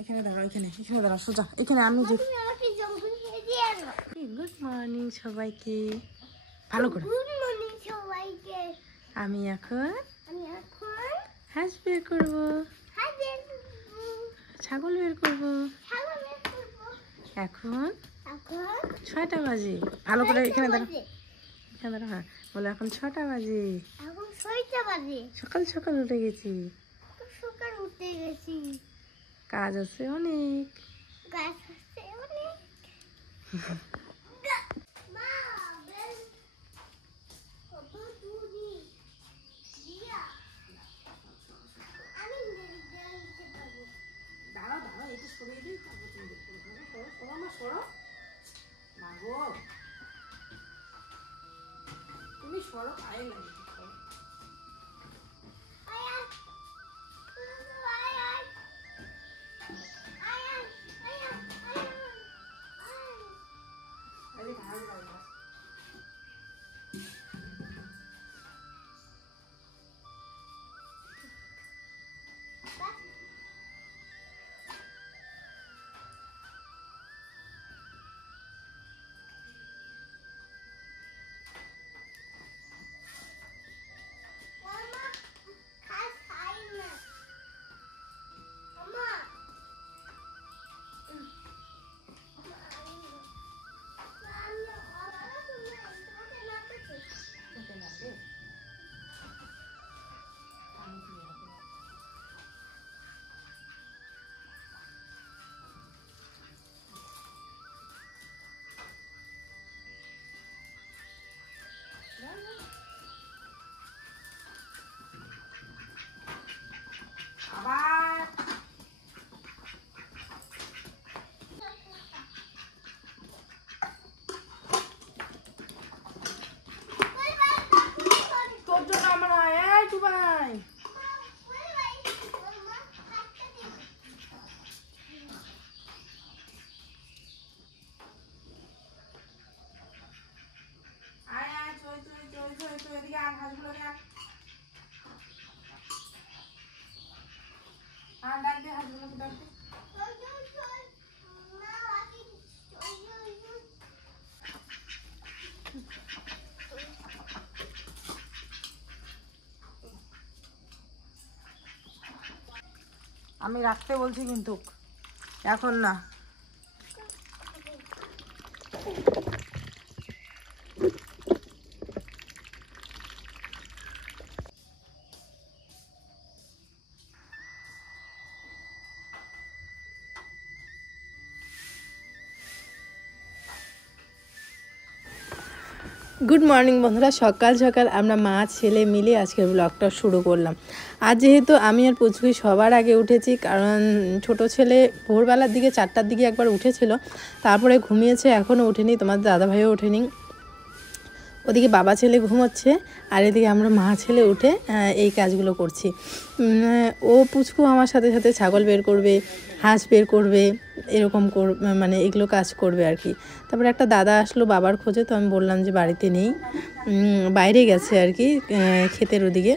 এখানে দাঁড়াও, এখানে এখানে দাঁড়াও সোজা এখানে। আমি যে গুড মর্নিং সবাইকে, ভালো করে গুড মর্নিং সবাইকে। আমি এখন হাঁস বের করবো, ছাগল বের করবো। এখন 6টা বাজে। ভালো করে এখানে দাঁড়াও, এখানে দাঁড়াও। হ্যাঁ বলো, এখন 6টা বাজে। এখন 6টা বাজে। সকাল সকাল উঠে গেছি। সকাল উঠে গেছি। কাজ আছে অনেক। গাছ আছে অনেক। মা বেল কত দূরি দিয়া আমি দেখতে পাবো। দাঁড়াও দাঁড়াও, এটা সরিয়ে দিই, তারপর তুমি দেখতে পাবে। সরো সরো মা, সরো না গো, তুমি সরো, পায়ে লাগে। আবার তোর জন্য আমার হয়। এই টুবাই, আয় আয়, চই চই চই চই চই, এদিকে আন, হাঁসগুলোকে আন। আন, ডাক দে হাঁসগুলোকে, ডাক দে। আমি রাখতে বলছি কিন্তু এখন না। গুড মর্নিং বন্ধুরা, সকাল সকাল আমরা মা ছেলে মিলে আজকের ব্লগটা শুরু করলাম। আজ যেহেতু আমি আর পুচকুই সবার আগে উঠেছি, কারণ ছোট ছেলে ভোরবেলার দিকে 4টার দিকে একবার উঠেছিল, তারপরে ঘুমিয়েছে, এখনও উঠেনি, তোমাদের দাদাভাইও ওঠেনি। ওদিকে বাবা ছেলে ঘুমোচ্ছে, আর এদিকে আমরা মা ছেলে উঠে এই কাজগুলো করছি। ও পুচকু আমার সাথে সাথে ছাগল বের করবে, হাঁস বের করবে, এরকম মানে এগুলো কাজ করবে আর কি। তারপরে একটা দাদা আসলো বাবার খোঁজে, তো আমি বললাম যে বাড়িতে নেই, বাইরে গেছে আর কি, ক্ষেতের ওদিকে।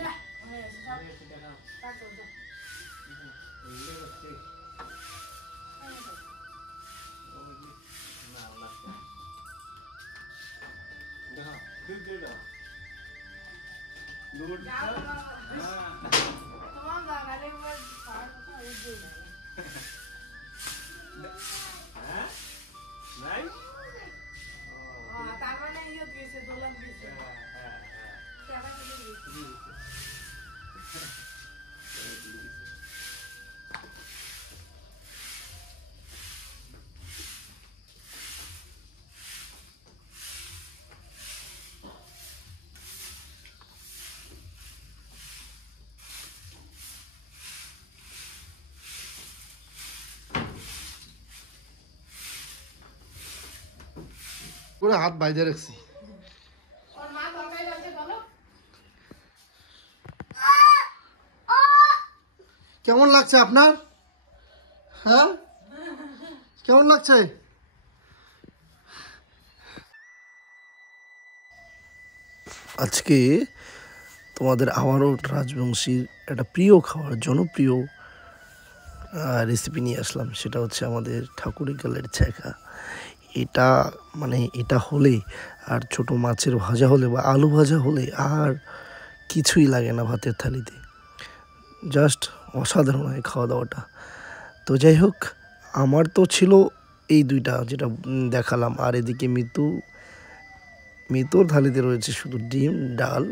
করে হাত বাইরে রাখছি। কেমন লাগছে আপনার? হ্যাঁ কেমন লাগছে? আজকে তোমাদের আবারও রাজবংশীর একটা প্রিয় খাবার, জনপ্রিয় রেসিপি নিয়ে আসলাম, সেটা হচ্ছে আমাদের ঠাকুরের গালের ছ্যাঁকা। এটা মানে এটা হলে আর ছোট মাছের ভাজা হলে বা আলু ভাজা হলে আর কিছুই লাগে না ভাতের থালিতে। জাস্ট অসাধারণ হয় খাওয়া দাওয়াটা। তো যাই হোক, আমার তো ছিল এই দুইটা যেটা দেখালাম, আর এদিকে মিতুর থালিতে রয়েছে শুধু ডিম, ডাল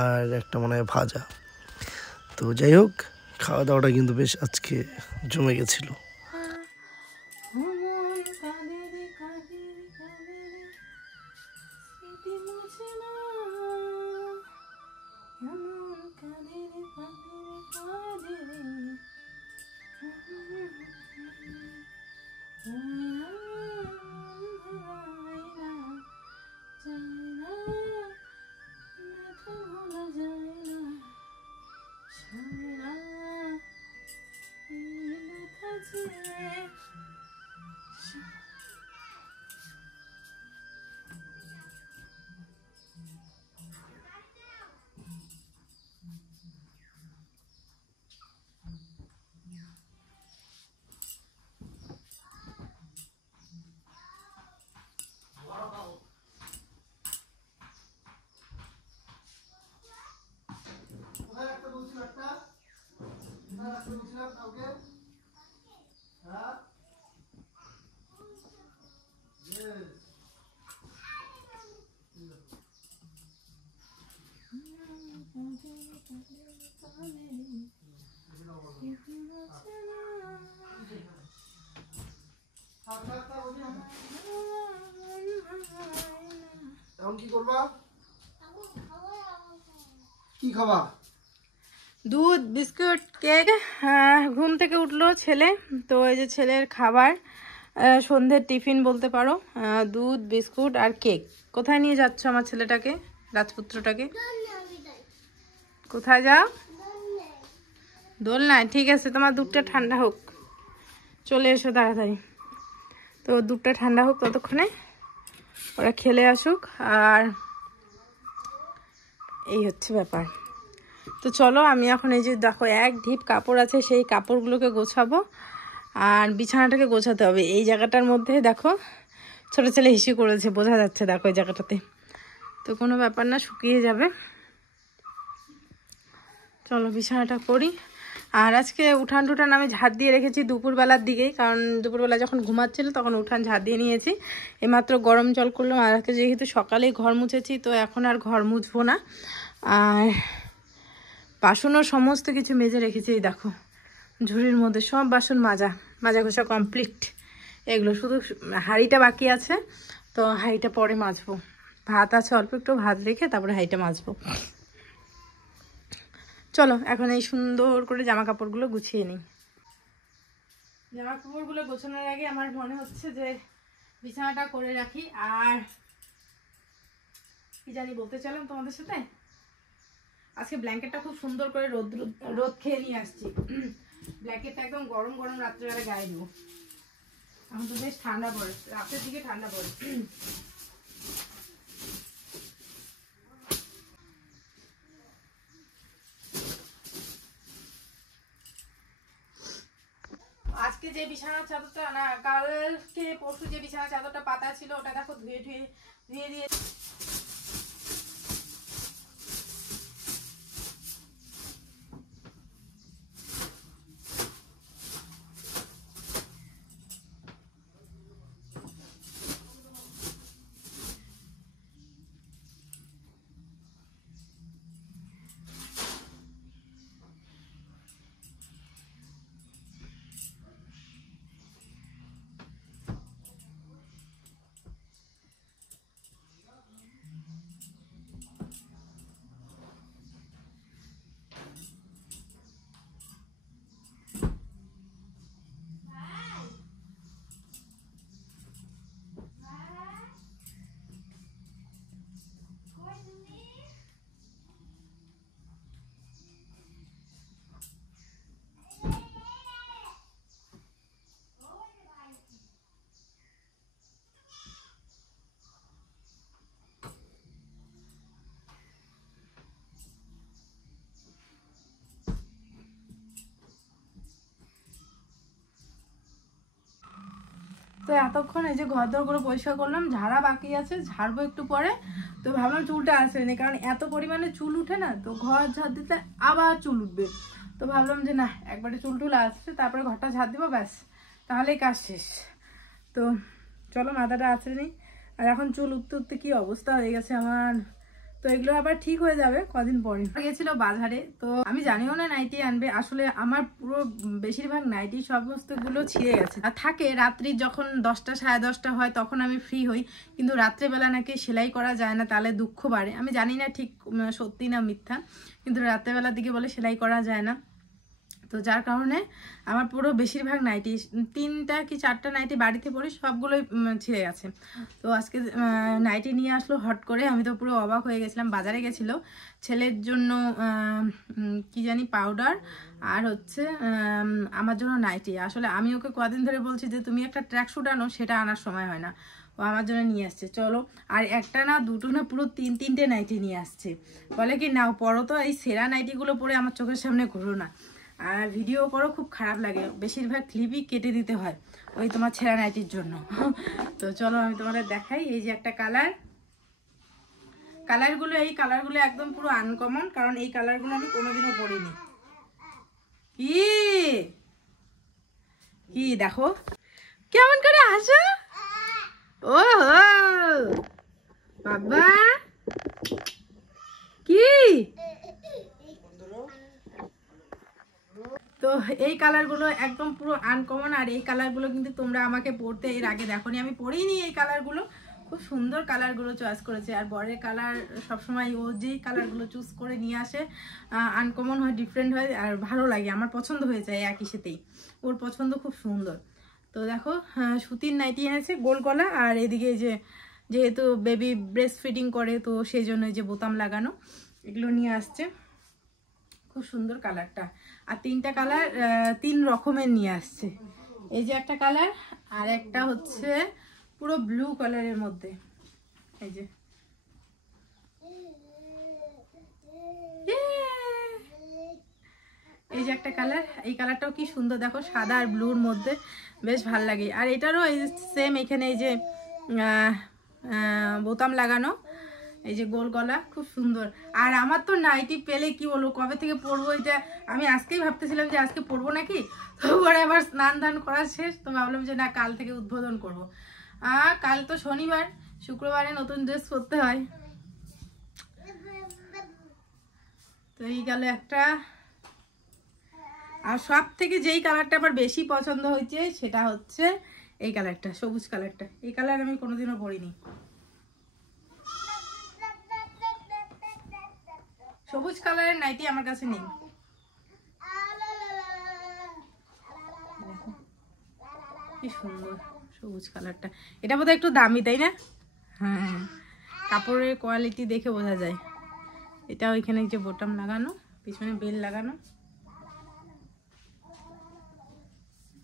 আর একটা মনে হয় ভাজা। তো যাই হোক, খাওয়া দাওয়াটা কিন্তু বেশ আজকে জমে গেছিলো। এখন কি করবা? কি খাবা? দুধ, বিস্কুট, কেক। ঘুম থেকে উঠলো ছেলে, তো এই যে ছেলের খাবার, সন্ধ্যের টিফিন বলতে পারো। দুধ, বিস্কুট আর কেক। কোথায় নিয়ে যাচ্ছ আমার ছেলেটাকে, রাজপুত্রটাকে? কোথায় যাও? দোলনায়। ঠিক আছে, তোমার দুধটা ঠান্ডা হোক, চলে এসো তাড়াতাড়ি। তো দুধটা ঠান্ডা হোক, ততক্ষণে ওরা খেলে আসুক। আর এই হচ্ছে ব্যাপার। তো চলো, আমি এখন এই যে দেখো এক ঢিপ কাপড় আছে, সেই কাপড়গুলোকে গোছাবো আর বিছানাটাকে গোছাতে হবে। এই জায়গাটার মধ্যে দেখো ছোটো ছেলে হিসু করেছে, বোঝা যাচ্ছে দেখো এই জায়গাটাতে। তো কোনো ব্যাপার না, শুকিয়ে যাবে। চলো বিছানাটা করি। আর আজকে উঠান টুঠান আমি ঝাড় দিয়ে রেখেছি দুপুরবেলার দিকেই, কারণ দুপুরবেলা যখন ঘুমাচ্ছিল তখন উঠান ঝাড় দিয়ে নিয়েছি। এইমাত্র গরম জল করলাম। আর আজকে যেহেতু সকালেই ঘর মুছেছি, তো এখন আর ঘর মুছবো না। আর বাসনও সমস্ত কিছু মেজে রেখেছি, এই দেখো ঝুড়ির মধ্যে সব বাসন মাজা ঘষা কমপ্লিট। এগুলো শুধু হাঁড়িটা বাকি আছে, তো হাঁড়িটা পরে মাজবো। ভাত আছে অল্প একটু, ভাত রেখে তারপরে হাঁড়িটা মাজবো। চলো এখন এই সুন্দর করে জামা কাপড়গুলো গুছিয়ে নিই। জামা কাপড়গুলো গোছানোর আগে আমার মনে হচ্ছে যে বিছানাটা করে রাখি। আর কি জানি বলতে চাইলাম তোমাদের সাথে, আজকে ব্ল্যাঙ্কেটটা খুব সুন্দর করে রোদ খেয়ে নিয়ে আসছি। ব্ল্যাঙ্কেটটা একদম গরম গরম রাত্রেবেলা গায়ে দেবো। এখন তো বেশ ঠান্ডা পড়ে, রাতের দিকে ঠান্ডা পড়ে। আজকে যে বিছানার চাদরটা না, কালকে পরশু যে বিছানার চাদরটা পাতা ছিল, ওটা দেখো ধুয়ে দিয়ে তো এতক্ষণ এই যে ঘর দরগুলো পরিষ্কার করলাম, ঝাড়া বাকি আছে, ঝাড়বো একটু পরে। তো ভাবলাম চুলটা আসেনি, কারণ এত পরিমাণে চুল উঠে না, তো ঘর ঝাড় দিতে আবার চুল উঠবে। তো ভাবলাম যে না, একবারে চুল টুল আসছে তারপরে ঘরটা ঝাড় দিব, ব্যাস তাহলেই কাজ শেষ। তো চলো মাথাটা আছড়ে নিই। আর এখন চুল উঠতে উঠতে কি অবস্থা হয়ে গেছে আমার। তো এগুলো আবার ঠিক হয়ে যাবে কদিন পরে। গেছিল বাজারে, তো আমি জানিও না নাইটি আনবে, আসলে আমার পুরো বেশিরভাগ নাইটি সমস্ত গুলো ছিঁড়ে গেছে। আর থাকে রাত্রি যখন 10টা সাড়ে 10টা হয় তখন আমি ফ্রি হই, কিন্তু রাত্রেবেলা নাকি সেলাই করা যায় না, তাহলে দুঃখ বাড়ে। আমি জানি না ঠিক সত্যি না মিথ্যা, কিন্তু রাত্রেবেলার দিকে বলে সেলাই করা যায় না। তো যার কারণে আমার পুরো বেশিরভাগ নাইটি, 3টা কি 4টা নাইটি বাড়িতে পরি, সবগুলোই ছিঁড়ে গেছে। তো আজকে নাইটি নিয়ে আসলো হট করে, আমি তো পুরো অবাক হয়ে গেছিলাম। বাজারে গেছিলো ছেলের জন্য কি জানি পাউডার, আর হচ্ছে আমার জন্য নাইটি। আসলে আমি ওকে কদিন ধরে বলছি যে তুমি একটা ট্র্যাক স্যুট আনো, সেটা আনার সময় হয় না, ও আমার জন্য নিয়ে আসছে। চলো, আর একটা না দুটো না পুরো 3-3টে নাইটি নিয়ে আসছে। বলে কি নাও পরো তো, এই সেরা নাইটিগুলো পরে আমার চোখের সামনে ঘুরো না, আর ভিডিও করো, খুব খারাপ লাগে। বেশিরভাগ ক্লিপই কেটে দিতে হয় ওই তোমার ছেঁড়া নাইটির জন্য। তো চলো আমি তোমাদের দেখাই। এই যে একটা কালারগুলো, এই কালারগুলো একদম পুরো আনকমন, কারণ এই কালারগুলো আমি কোনোদিনও পরিনি। কি দেখো কেমন করে আসো। ও বাবা, কি তো এই কালারগুলো একদম পুরো আনকমন। আর এই কালারগুলো কিন্তু তোমরা আমাকে পরতে এর আগে দেখোনি, আমি পরিনি এই কালারগুলো। খুব সুন্দর কালারগুলো চয়েস করেছে। আর বরের কালার সবসময় ও যেই কালারগুলো চুজ করে নিয়ে আসে আনকমন হয়, ডিফারেন্ট হয়, আর ভালো লাগে, আমার পছন্দ হয়ে যায় একই সাথেই। ওর পছন্দ খুব সুন্দর। তো দেখো সুতির নাইটি এনেছে গোল গলা, আর এদিকে এই যে যেহেতু বেবি ব্রেস্ট ফিডিং করে, তো সেই জন্য এই যে বোতাম লাগানো এগুলো নিয়ে আসছে। খুব সুন্দর কালারটা। আর 3টা কালার 3 রকমের নিয়ে আসছে। এই যে একটা কালার, আর একটা হচ্ছে পুরো ব্লু কালারের মধ্যে। এই যে এই যে একটা কালার, এই কালারটাও কি সুন্দর দেখো, সাদা আর ব্লুর মধ্যে, বেশ ভাল লাগে। আর এটারও এই সেম, এখানে এই যে বোতাম লাগানো, এই যে গোল গলা, খুব সুন্দর। আর আমার তো নাইটি পেলে কি বলবো, কবে থেকে পরবো এটা আমি আজকেই ভাবতেছিলাম যে আজকে পরবো নাকি, তো পরে আবার স্নান দান করা শেষ, তো ভাবলাম যে না কাল থেকে উদ্বোধন করবো। আর কাল তো শনিবার, শুক্রবারে নতুন ড্রেস পরতে হয়। তো এই গেল একটা। আর সব থেকে যেই কালারটা আমার বেশি পছন্দ হয়েছে সেটা হচ্ছে এই কালারটা, সবুজ কালারটা। এই কালার আমি কোনোদিনও পরিনি। সবুজ কালারের নাইটি আমার কাছে নেই। কি সুন্দর সবুজ কালারটা। এটা বোধহয় একটু দামি, তাই না? হ্যাঁ, কাপড়ের কোয়ালিটি দেখে বোঝা যায়। এটা ওইখানে যে বোতাম লাগানো, পিছনে বেল লাগানো,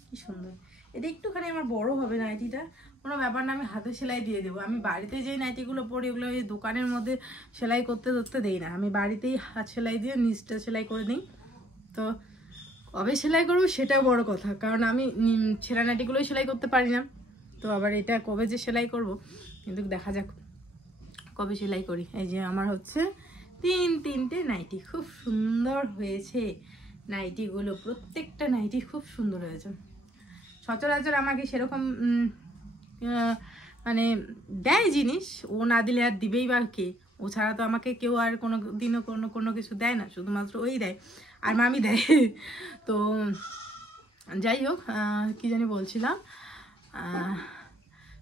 কি সুন্দর। এটা একটুখানি আমার বড় হবে নাইটিটা, কোনো ব্যাপার না, আমি হাতে সেলাই দিয়ে দেবো। আমি বাড়িতে যেই নাইটিগুলো পরি ওগুলো ওই দোকানের মধ্যে সেলাই করতে দেই না, আমি বাড়িতেই হাত সেলাই দিয়ে নিচটা সেলাই করে নিই। তো কবে সেলাই করবো সেটাও বড় কথা, কারণ আমি ছেঁড়া নাইটিগুলোই সেলাই করতে পারি না। তো আবার এটা কবে যে সেলাই করব, কিন্তু দেখা যাক কবে সেলাই করি। এই যে আমার হচ্ছে 3টে নাইটি, খুব সুন্দর হয়েছে নাইটিগুলো, প্রত্যেকটা নাইটি খুব সুন্দর হয়েছে। সচরাচর আমাকে সেরকম মানে দেয় জিনিস, ও না দিলে আর দিবেই বা কে, ও ছাড়া তো আমাকে কেউ আর কোনো দিনও কোনো কিছু দেয় না, শুধুমাত্র ওই দেয় আর মামি দেয়। তো যাই হোক, কি জানি বলছিলাম।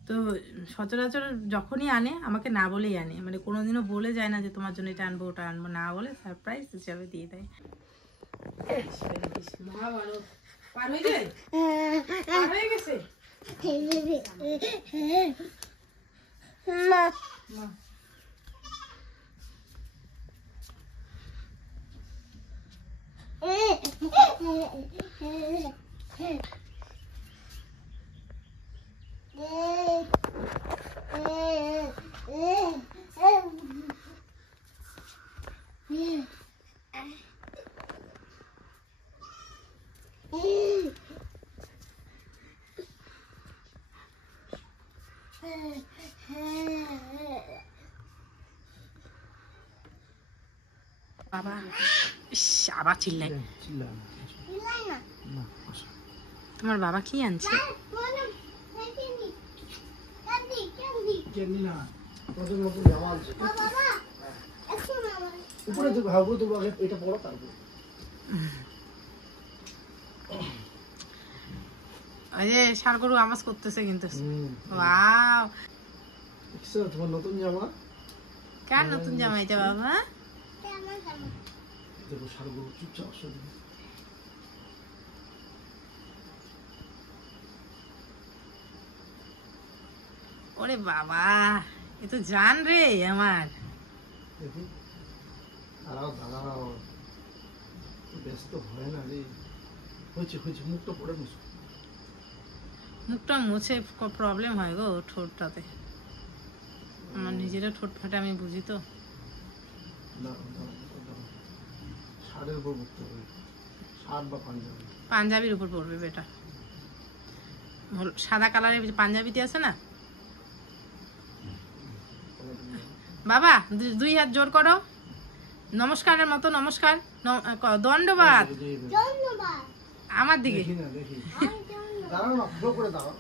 তো সচরাচর যখনই আনে আমাকে না বলেই আনে, মানে কোনোদিনও বলে যায় না যে তোমার জন্য এটা আনবো ওটা আনবো, না বলে সারপ্রাইজ হিসাবে দিয়ে দেয়। পার হয়ে যায়, পার হয়ে গেছে মা। বাবা ইস, আবার চিল্লাই। চিল্লাই না। তোমার বাবা কি আনছে? বলো, দেখিনি। ক্যান্ডি। ও বাবা, একটু না আমার। উপরে তো ভাবো তো আগে এটা পড়ো তারপর। ওই যে ষাঁড় গরু আওয়াজ করতেছে কিন্তু। ওয়াও, তোমার নতুন জামা। কার নতুন জামা এটা বাবা? আমার জামা। দেখো ষাড়গুলো চুপচাপ আসলে। ওরে বাবা, এ তো জান রে আমার। দেখি দাঁড়াও দাঁড়াও, ব্যস্ত হয় না রে। হয়েছে হয়েছে, মুখটা পড়ে মুছো। মুখটা মুছে প্রবলেম হয় গো ঠোঁটটাতে। আমার নিজেরও ঠোঁট ফাটে, আমি বুঝি তো। দাঁড়াও দাঁড়াও দাঁড়াও, ষাড়ের উপর মুখটা হবে, ষাড় বা পাঞ্জাবি। পাঞ্জাবির উপর পড়বে বেটা। সাদা কালারের পাঞ্জাবিতে আছে না বাবা, দুই হাত জোর করো, নমস্কারের মতো নমস্কার, দণ্ডবাদ ধন্যবাদ। আমার দিকে। দেখি না দেখি, দাঁড়াও না, ভালো করে দাঁড়াও।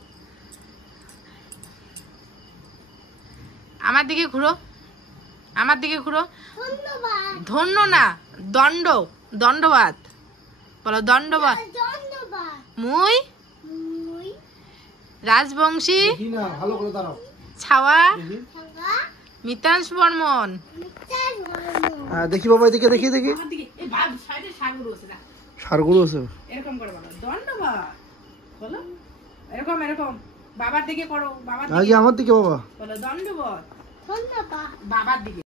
আমার দিকে ঘুরো, আমার দিকে ঘুরো। ধন্যবাদ। ধন্য না, দণ্ড, দণ্ডবাদ বলো, দণ্ডবাদ। ধন্যবাদ। মুই মুই রাজবংশী দেখি না, ভালো করে দাঁড়াও। ছাওয়া দেখি, থাকা মিতাংশ বর্মন। মিটার বর্ণ। হ্যাঁ দেখি বাবা, এদিকে দেখি দেখি। আমার দিকে এই ভাব সাইডে ষাঁড়গুলো আছে না, ষাড়গুলো আছে। এরকম করে বলো, দণ্ডবাদ বলো, এরকম এরকম বাবার দিকে করো, বাবার আগে দিকে আমার দিকে বাবা। বলো, দণ্ডবাদ ধন্যবাদ। বাবার দিকে।